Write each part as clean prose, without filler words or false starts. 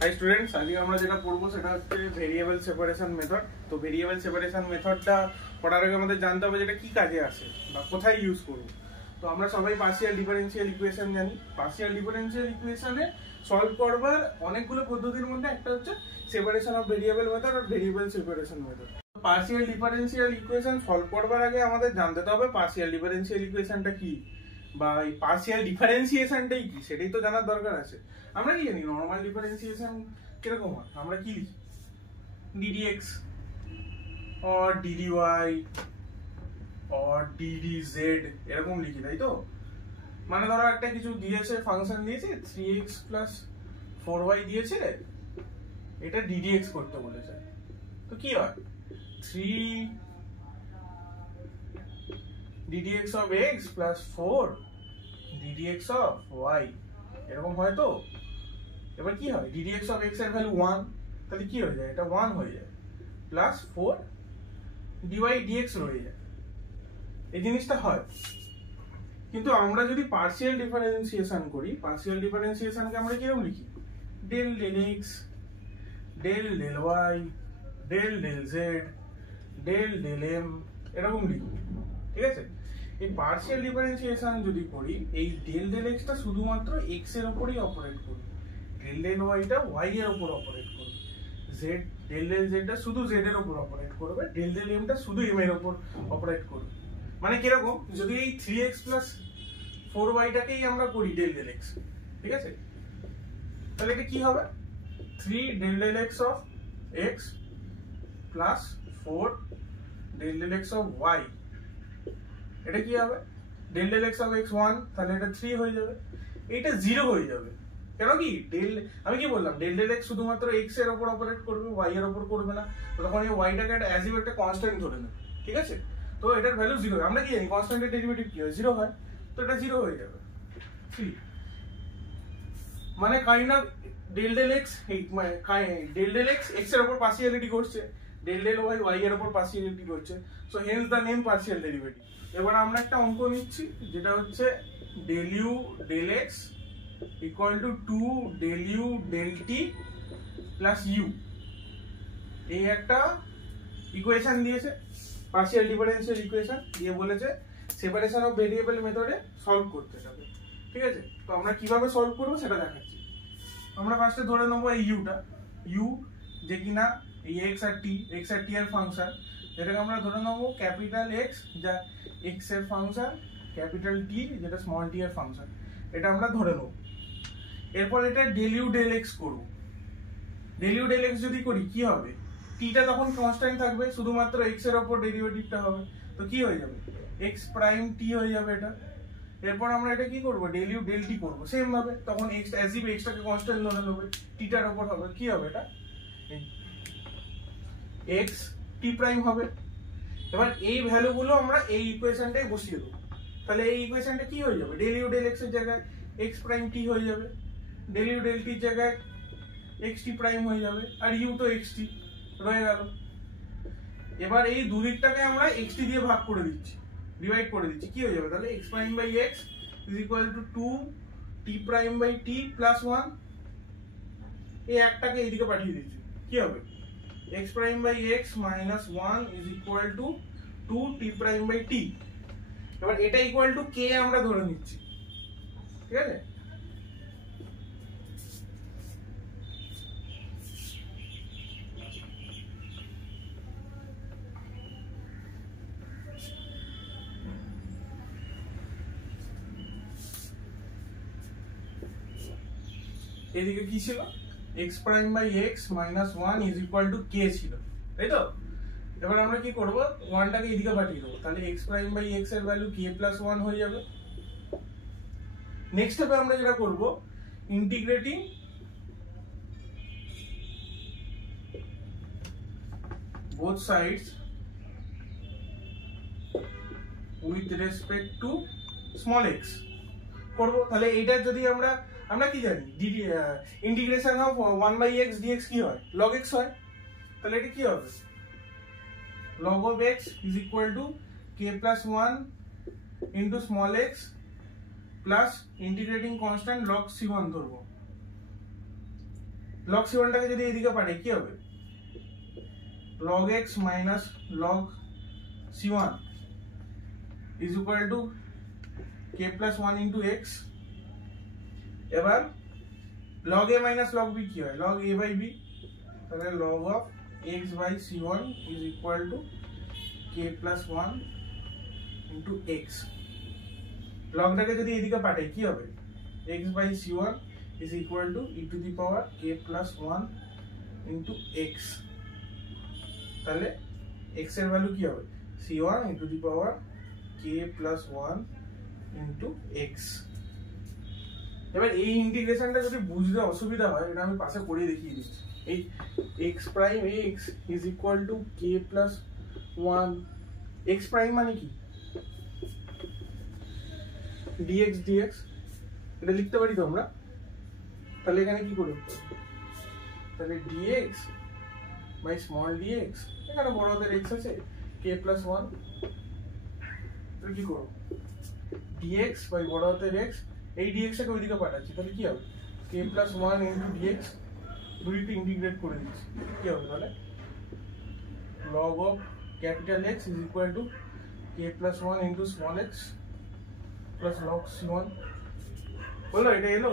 High students, আজকে আমরা যেটা পড়বো সেটা হচ্ছে ভেরিয়েবল সেপারেশন মেথড। তো ভেরিয়েবল সেপারেশন মেথডটা পড়ার আগে আমাদের জানতে হবে যেটা কি কাজে আসে বা কোথায় ইউজ করবো। তো আমরা সবাই পার্শিয়াল ডিফারেন্সিয়াল ইকুয়েশন জানি। পার্শিয়াল ডিফারেন্সিয়াল ইকুয়েশনে সলভ করবার অনেকগুলো পদ্ধতির মধ্যে একটা হচ্ছে সেপারেশন অফ ভেরিয়েবল মেথড আর variable separation method. Partial differential equation solve করবার আগে আমাদের জানতে হবে পার্শিয়াল ডিফারেন্সিয়াল ইকুয়েশনটা কি বা এই পার্শিয়াল ডিফারেন্সিয়েশনটাই কি সেটাই তো জানার দরকার আছে। আমরা কি জানি নরমাল ডিফারেন্সিয়েশন কিরকম হয়? আমরা কি লিখি? ddx or ddy or ddz এরকম লিখি, তাই তো? মানে ধরো একটা কিছু দিয়েছে, ফাংশন দিয়েছে 3x plus 4y দিয়েছে, এটা ddx করতে বলেছে। তো কি হয়? 3 ddx of x plus 4 ddx of y এরকম হয় তো। এবার কি হয়? ddx of x এর ভ্যালু 1, তাহলে কি হয়ে যায়? এটা 1 হয়ে যায়, প্লাস 4 dy dx রয়ে যায়। এই জিনিসটা হয়। কিন্তু আমরা যদি পার্শিয়াল ডিফারেন্সিয়েশন করি, পার্শিয়াল ডিফারেন্সিয়েশনকে আমরা কিরকম লিখি? del del x, del del y, del del z, del del m এরকম লিখি, ঠিক আছে? এই পার্শিয়াল ডিফারেন্সিয়েশন যদি করি, এই del del x টা শুধুমাত্র x এর উপরই অপারেট করবে, del del y টা y এর উপর অপারেট করবে, z del del z টা শুধু z এর উপর অপারেট করবে, del del m টা শুধু m এর উপর অপারেট করবে। মানে কিরকম? যদি এই 3x plus 4y টাকেই আমরা করি del del x, ঠিক আছে? তাহলে এটা কি হবে? 3 del del x of x plus 4 del del x of y, এটা কি হবে? del del x of x 1, তাহলে এটা 3 হয়ে যাবে, এটা 0 হয়ে যাবে। কেন কি? আমি কি বললাম? del del x শুধুমাত্র x এর উপর অপারেট করবে, y এর উপর করবে না। তো তখন এই y টাকে অ্যাজ ইফ একটা কনস্ট্যান্ট ধরে নেবে, ঠিক আছে? তো এটার ভ্যালু 0। আমরা কি জানি কনস্ট্যান্টের ডেরিভেটিভ কি হয়? 0 হয়। তো এটা 0 হয়ে যাবে। 3 মানে kind of del del x, মানে del del x x এর উপর পার্শিয়ালিটি করছে, del del y y এর উপর পার্শিয়ালিটি করছে। So hence the name partial derivative. এবার আমরা একটা অঙ্ক নিচ্ছি যেটা হচ্ছে del u del x equal to 2 del u del t plus u। এই একটা ইকুয়েশন দিয়েছে, পার্শিয়াল ডিফারেন্সিয়াল ইকুয়েশন দিয়ে বলেছে সেপারেশন অফ ভেরিয়েবল মেথডে সলভ করতে হবে, ঠিক আছে? তো আমরা কিভাবে সলভ করব সেটা দেখাচ্ছি। আমরা ফার্স্টে ধরে নেব এই ইউটা, ইউ যে কিনা এই x আর t এর ফাংশন, যেটাকে আমরা ধরে নেব ক্যাপিটাল x যা x এর ফাংশন, ক্যাপিটাল t যেটা স্মল t এর ফাংশন, এটা আমরা ধরে নেব। এরপর এটা del u del x করব। del u del x যদি করি কি হবে? t টা তখন কনস্ট্যান্ট থাকবে, শুধুমাত্র x এর উপর ডেরিভেটিভটা হবে। তো কি হয়ে যাবে? x প্রাইম t হয়ে যাবে এটা। এরপর আমরা এটা কি করব? del u del t করব সেম ভাবে। তখন x অ্যাজ ইফ x টাকে কনস্ট্যান্ট ধরে নেব, t টার উপর হবে, কি হবে? এটা x t প্রাইম হবে। এবার এই ভ্যালুগুলো আমরা এই ইকুয়েশনটায় বসিয়ে দেব। তাহলে এই ইকুয়েশনটা কি হয়ে যাবে? del u del x এর জায়গায় x প্রাইম t হয়ে যাবে, del u del t এর জায়গায় xt প্রাইম হয়ে যাবে, আর u তো xt রয়ে গেল। এবার এই দুদিকটাকে আমরা xt দিয়ে ভাগ করে দিচ্ছি, ডিভাইড করে দিচ্ছি, কি হয়ে যাবে? তাহলে x prime by x is equal to 2 t prime by t plus 1। এই একটাকে এইদিকে পাঠিয়ে দিচ্ছি, কি হবে? x prime by x minus 1 is equal to 2 t prime by t। এবার এটা ইকুয়াল টু k আমরা ধরে নিচ্ছি, ঠিক আছে? এদিকে কি ছিল? x prime by x minus 1 is equal to k ছিল, তাই তো? এবার আমরা কি করব? 1 টাকে এদিকে পাঠিয়ে দেবো, তাহলে x প্রাইম বাই x এর ভ্যালু k প্লাস 1 হয়ে যাবে। নেক্সট স্টেপে আমরা যেটা করব, integrating both sides with respect to small x করব। তাহলে এইটা যদি আমরা কি জানি? Integration of 1 by x dx কি হয়? log x হয়। তাহলে এটা কি হবে? log of x is equal to k plus 1 into small x plus integrating constant log c1 ধরবো log c1 টাকে যদি এইদিকে পাঠাই কি হবে, log x minus log c1 is equal to k plus 1 into x। এবার log a minus log b কি হয়, log a by b, তাহলে log of x by c1 is equal to k plus 1 into x। লগটাকে যদি এদিকে পাঠাই কি হবে, x by c1 is equal to e to the power k plus 1 into x। তাহলে x এর value কি হবে, c1 e to the power k plus 1 into x। এবার এই ইন্টিগ্রেশনটা যদি বুঝতে অসুবিধা হয়, এটা আমি পাশে করে দেখিয়ে দিচ্ছি। এই x prime x is equal to k plus 1, x prime মানে কি, dx dx, এটা লিখতে পারি তো আমরা। তাহলে এখানে কি করব, তাহলে dx by small dx, এখানে বড় হাতের x আছে k plus 1, তাহলে কি করব, dx by বড় হাতের x, এই dx টাকে ওইদিকে পাঠাচ্ছি, তাহলে কি হবে k plus 1 into dx, দুইটা ইন্টিগ্রেট করে দিচ্ছি, কি হবে তাহলে log of capital X is equal to k plus 1 into small x plus log c1। বলো এটা এলো,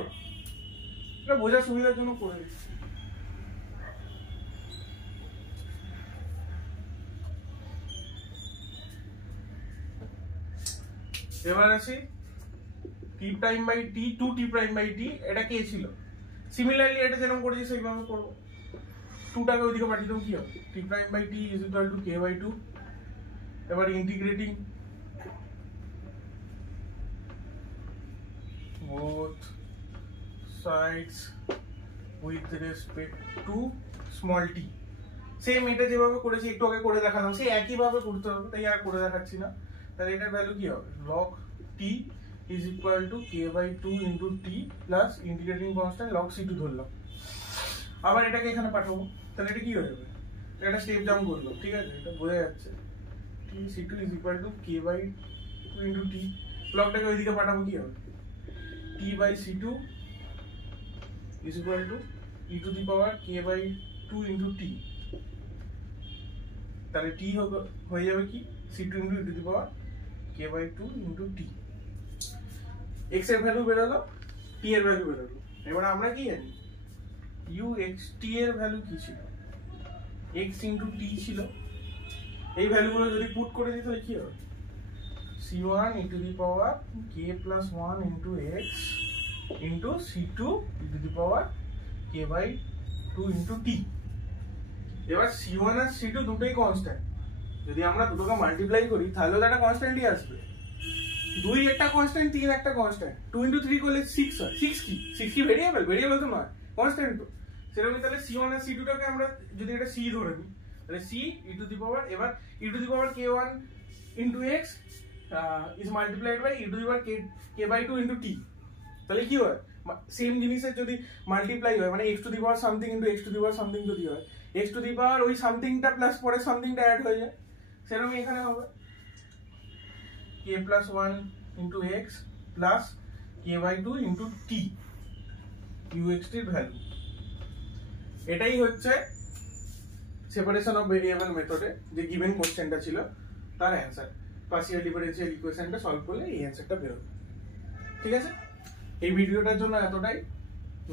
এটা বোঝার সুবিধার জন্য করে দিচ্ছি। এবার আসি t prime by t, 2t prime by t, এটা কে ছিল, সিমিলারলি এটা যেরকম করেছি সেইভাবে করব। 2 টাকে ওইদিকে পাঠিয়ে দেবো, কি হবে t prime by t is equal to k by 2। এবার integrating both sides with respect to small t, same এটা যেভাবে করেছি একটু আগে করে দেখালাম, সেই একই ভাবে করতে হবে, তাই আর করে দেখাচ্ছি না। তাহলে এটার ভ্যালু কি হবে, log t is equal to k by 2 into t plus integrating constant log c2 ধরলাম। আবার এটাকে এখানে পাঠাবো, তাহলে এটা কি হয়ে যাবে, এটা স্টেপ জাম্প করলো, ঠিক আছে, এটা বোঝা যাচ্ছে। t c2 is equal to k by 2 into t, লগটাকে ওইদিকে পাঠাবো, কি হবে t by c2 is equal to e to the power k by 2 into t, তাহলে t হয়ে যাবে কি c2 into e to the power k by 2 into t। x এর value বেরোলো, t এর ভ্যালু বেরোলো। এবার আমরা কি জানি u x t এর ভ্যালু কি ছিল, x into t ছিল। এই ভ্যালুগুলো যদি পুট করে দিই তাহলে কি হবে, c1 e to the power k plus 1 into x into c2 e to the power k by 2 into t। এবার c1 আর c2 দুটোই কনস্ট্যান্ট, যদি আমরা দুটোকে মাল্টিপ্লাই করি তাহলে তো একটা কনস্ট্যান্টই আসবে। 2 একটা কনস্ট্যান্ট, 3 একটা কনস্ট্যান্ট, 2 into 3 করলে 6 হয়। 6 কি ভেরিয়েবল, ভেরিয়েবল তো নয়, কনস্ট্যান্ট তো। সেরকম তাহলে c1 আর c2 টাকে আমরা যদি এটা c ধরে নিই, তাহলে c e to the power, এবার e to the power k1 into x is multiplied by e to the power k by 2 into t। তাহলে কি হয়, সেম জিনিসের যদি মাল্টিপ্লাই হয়, মানে x to the power something into x to the power something যদি হয়, x to the power ওই সামথিংটা প্লাস পরে সামথিংটা অ্যাড হয়ে যায়, সেরকম এখানে হবে k plus 1 into x plus k by 2 into t, uxt এর ভ্যালু। এটাই হচ্ছে সেপারেশন অফ ভেরিয়েবল মেথডে যে গিভেন কোশ্চেনটা ছিল তার অ্যান্সার। পার্শিয়াল ডিফারেন্সিয়াল ইকুয়েশনটা সলভ করলে এই অ্যান্সারটা বেরোবে, ঠিক আছে। এই ভিডিওটার জন্য এতটাই,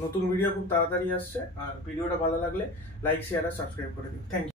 নতুন ভিডিও খুব তাড়াতাড়ি আসছে, আর ভিডিওটা ভালো লাগলে লাইক শেয়ার আর সাবস্ক্রাইব করে দিন। Thank you.